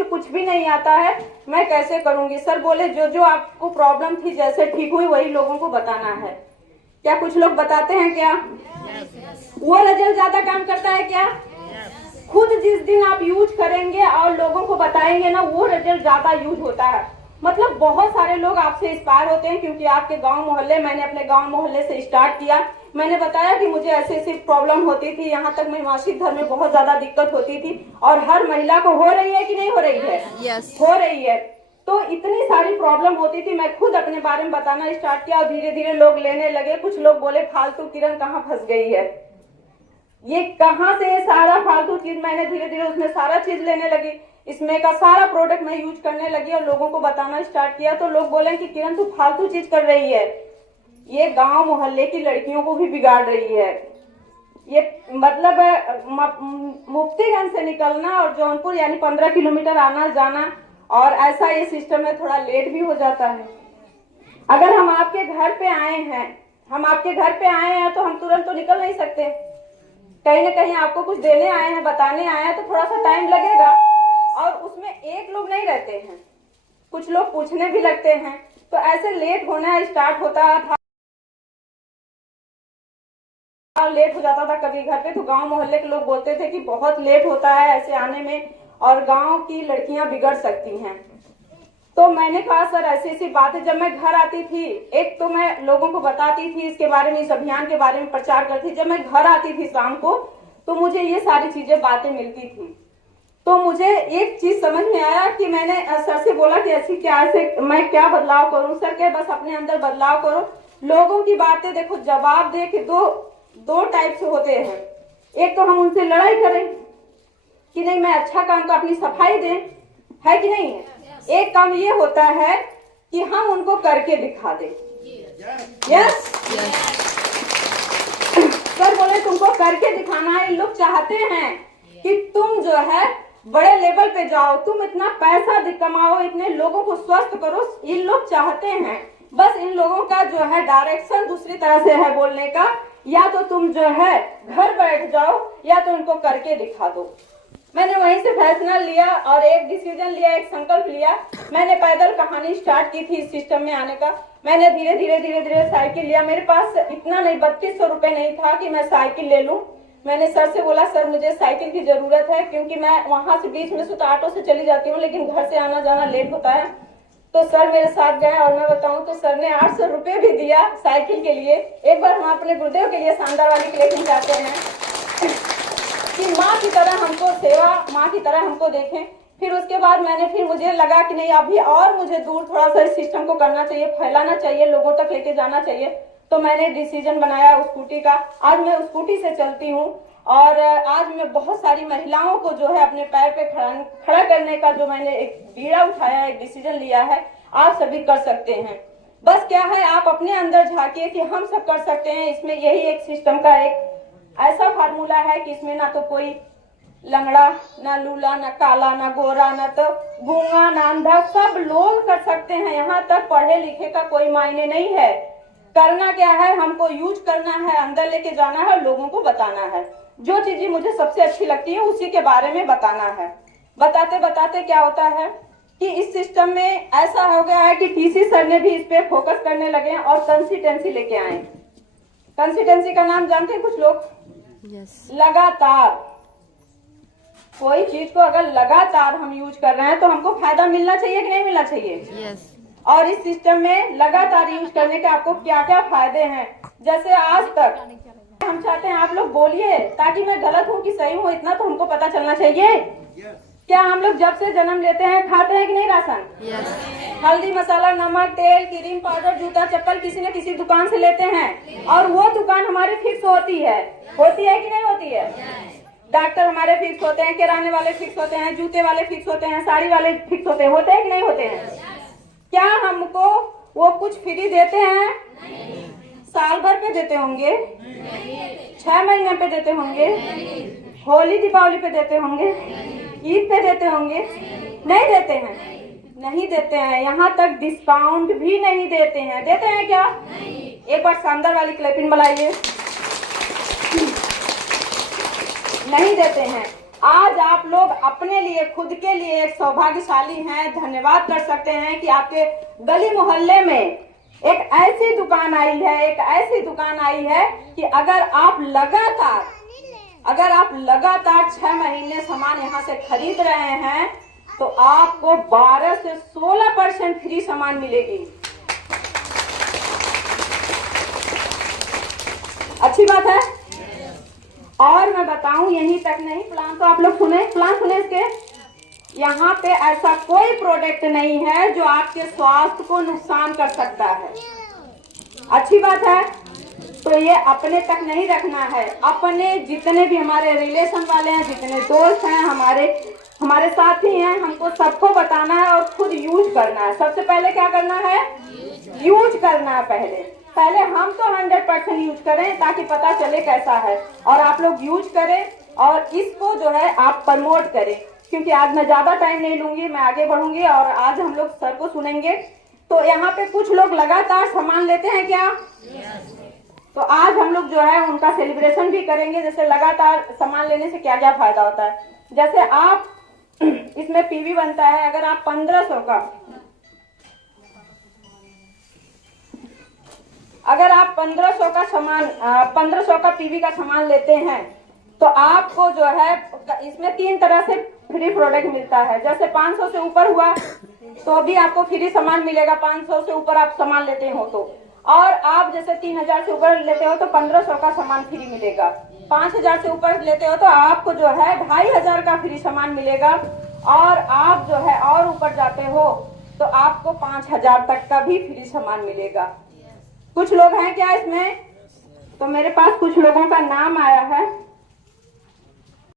मुझे कुछ भी नहीं आता है, मैं कैसे करूंगी। सर बोले जो जो आपको प्रॉब्लम थी जैसे ठीक हुई वही लोगों को बताना है। क्या कुछ लोग बताते हैं क्या? वो रिजल्ट ज्यादा काम करता है क्या? खुद जिस दिन आप यूज करेंगे और लोगों को बताएंगे ना, वो रिजल्ट ज्यादा यूज होता है। मतलब बहुत सारे लोग आपसे इंस्पायर होते हैं क्योंकि आपके गांव मोहल्ले, मैंने अपने गांव मोहल्ले से स्टार्ट किया। मैंने बताया कि मुझे ऐसी ऐसी प्रॉब्लम होती थी, यहाँ तक मैं मासिक धर्म में बहुत ज्यादा दिक्कत होती थी और हर महिला को हो रही है कि नहीं हो रही है? Yes. हो रही है। तो इतनी सारी प्रॉब्लम होती थी, मैं खुद अपने बारे में बताना स्टार्ट किया और धीरे धीरे लोग लेने लगे। कुछ लोग बोले फालतू किरण कहाँ फंस गई है, ये कहाँ से सारा फालतू चीज। मैंने धीरे धीरे उसमें सारा चीज लेने लगी, इसमें का सारा प्रोडक्ट मैं यूज करने लगी और लोगों को बताना स्टार्ट किया। तो लोग बोले कि किरण तू फालतू चीज कर रही है, ये गांव मोहल्ले की लड़कियों को भी बिगाड़ रही है। ये मतलब मुफ्तीगंज से निकलना और जौनपुर यानी 15 किलोमीटर आना जाना, और ऐसा ये सिस्टम में थोड़ा लेट भी हो जाता है। अगर हम आपके घर पे आए हैं, तो हम तुरंत तो निकल नहीं सकते, कहीं ना कहीं आपको कुछ देने आए हैं, बताने आए हैं, तो थोड़ा सा टाइम लगेगा। और उसमें एक लोग नहीं रहते हैं, कुछ लोग पूछने भी लगते हैं, तो ऐसे लेट होना स्टार्ट होता था, लेट हो जाता था कभी घर पे। तो गांव मोहल्ले के लोग बोलते थे कि बहुत लेट होता है ऐसे आने में और गांव की लड़कियां बिगड़ सकती हैं। तो मैंने कहा सर ऐसी ऐसी बातें। जब मैं घर आती थी, एक तो मैं लोगों को बताती थी इसके बारे में, इस अभियान के बारे में प्रचार करती। जब मैं घर आती थी शाम को तो मुझे ये सारी चीजें बातें मिलती थी। तो मुझे एक चीज समझ में आया कि मैंने सर से बोला कि ऐसी क्या, ऐसे मैं क्या बदलाव करूं। सर के बस अपने अंदर बदलाव करो, लोगों की बातें देखो, जवाब दे के दो टाइप से होते हैं। एक तो हम उनसे लड़ाई करें कि नहीं मैं अच्छा काम का अपनी सफाई दें, है कि नहीं है। एक काम ये होता है कि हम उनको करके दिखा दें। यस, सर बोले तुमको करके दिखाना है। लोग चाहते हैं कि तुम जो है बड़े लेवल पे जाओ, तुम इतना पैसा कमाओ, इतने लोगों को स्वस्थ करो, ये लोग चाहते हैं। बस इन लोगों का जो है डायरेक्शन दूसरी तरह से है बोलने का, या तो तुम जो है घर बैठ जाओ या तो उनको करके दिखा दो। मैंने वहीं से फैसला लिया और एक डिसीजन लिया, एक संकल्प लिया। मैंने पैदल कहानी स्टार्ट की थी इस सिस्टम में आने का। मैंने धीरे धीरे साइकिल लिया। मेरे पास इतना नहीं, 3200 रुपए नहीं था कि मैं साइकिल ले लूं। मैंने सर से बोला सर मुझे साइकिल की जरूरत है, क्योंकि मैं वहां से बीच में से तो ऑटो से चली जाती हूँ, लेकिन घर से आना जाना लेट होता है। तो सर मेरे साथ गए और मैं बताऊं तो सर ने 800 रुपए भी दिया साइकिल के लिए। एक बार हम अपने गुरुदेव के लिए शानदार वाली क्लेपिंग चाहते हैं कि माँ की तरह हमको सेवा, माँ की तरह हमको देखें। फिर उसके बाद मुझे लगा कि नहीं अभी और मुझे दूर थोड़ा सा इस सिस्टम को करना चाहिए, फैलाना चाहिए, लोगों तक लेके जाना चाहिए। तो मैंने डिसीजन बनाया स्कूटी का। आज मैं स्कूटी से चलती हूँ और आज मैं बहुत सारी महिलाओं को जो है अपने पैर पे खड़ा करने का जो मैंने एक बीड़ा उठाया, एक डिसीजन लिया है, आप सभी कर सकते हैं। बस क्या है, आप अपने अंदर झांकिए कि हम सब कर सकते हैं। इसमें यही एक सिस्टम का एक ऐसा फार्मूला है कि इसमें ना तो कोई लंगड़ा, ना लूला, ना काला, ना गोरा, ना तो गूंगा, ना अंधा, सब लोग कर सकते हैं। यहाँ तक पढ़े लिखे का कोई मायने नहीं है। करना क्या है, हमको यूज करना है, अंदर लेके जाना है, लोगों को बताना है। जो चीजें मुझे सबसे अच्छी लगती है उसी के बारे में बताना है। बताते बताते क्या होता है कि इस सिस्टम में ऐसा हो गया है कि टीसी सर ने भी इस पे फोकस करने लगे और कंसिस्टेंसी लेके आए। कंसिस्टेंसी का नाम जानते हैं कुछ लोग? लगातार कोई चीज को अगर लगातार हम यूज कर रहे हैं तो हमको फायदा मिलना चाहिए कि नहीं मिलना चाहिए? और इस सिस्टम में लगातार यूज करने के आपको क्या क्या फायदे हैं। जैसे आज तक हम चाहते हैं आप लोग बोलिए ताकि मैं गलत हूँ कि सही हूँ, इतना तो हमको पता चलना चाहिए। क्या हम लोग जब से जन्म लेते हैं खाते हैं कि नहीं राशन? हल्दी, मसाला, नमक, तेल, क्रीम पाउडर, जूता, चप्पल किसी न किसी दुकान से लेते हैं और वो दुकान हमारी फिक्स होती है कि नहीं होती है? डॉक्टर हमारे फिक्स होते हैं, किराने वाले फिक्स होते हैं, जूते वाले फिक्स होते हैं, साड़ी वाले फिक्स होते हैं कि नहीं होते हैं? क्या हमको वो कुछ फ्री देते हैं? साल भर पे देते होंगे, 6 महीने पे देते होंगे, होली दीपावली पे देते होंगे, ईद पे देते होंगे, नहीं देते हैं, नहीं देते हैं। यहाँ तक डिस्काउंट भी नहीं देते हैं। देते हैं क्या? एक बार शानदार वाली क्लैपिंग बनाइए। नहीं देते हैं। आज आप लोग अपने लिए, खुद के लिए एक सौभाग्यशाली हैं। धन्यवाद कर सकते हैं कि आपके गली मोहल्ले में एक ऐसी दुकान आई है कि अगर आप लगातार 6 महीने सामान यहाँ से खरीद रहे हैं तो आपको 12 से 16% फ्री सामान मिलेगी। अच्छी बात है। और मैं बताऊं, यहीं तक नहीं, प्लान तो आप लोग सुने इसके। यहाँ पे ऐसा कोई प्रोडक्ट नहीं है जो आपके स्वास्थ्य को नुकसान कर सकता है। अच्छी बात है। तो ये अपने तक नहीं रखना है, अपने जितने भी हमारे रिलेशन वाले हैं, जितने दोस्त हैं, हमारे साथी हैं, हमको सबको बताना है और खुद यूज करना है। सबसे पहले क्या करना है? यूज करना है। पहले हम तो 100% यूज करें ताकि पता चले कैसा है, और आप लोग यूज करें और इसको जो है आप प्रमोट करें। क्योंकि आज मैं ज्यादा टाइम नहीं लूंगी, मैं आगे बढ़ूंगी और आज हम लोग सर को सुनेंगे। तो यहाँ पे कुछ लोग लगातार सामान लेते हैं क्या? तो आज हम लोग जो है उनका सेलिब्रेशन भी करेंगे। जैसे लगातार सामान लेने से क्या क्या फायदा होता है। जैसे आप इसमें पीवी बनता है, अगर आप 1500 का पीवी का सामान लेते हैं तो आपको जो है इसमें 3 तरह से फ्री प्रोडक्ट मिलता है। जैसे 500 से ऊपर हुआ तो भी आपको फ्री सामान मिलेगा, 500 से ऊपर आप सामान लेते हो तो। और आप जैसे 3000 से ऊपर लेते हो तो 1500 का सामान फ्री मिलेगा। 5000 से ऊपर लेते हो तो आपको जो है 2500 का फ्री सामान मिलेगा। और आप जो है और ऊपर जाते हो तो आपको 5000 तक का भी फ्री सामान मिलेगा। कुछ लोग हैं क्या इसमें? तो मेरे पास कुछ लोगों का नाम आया है।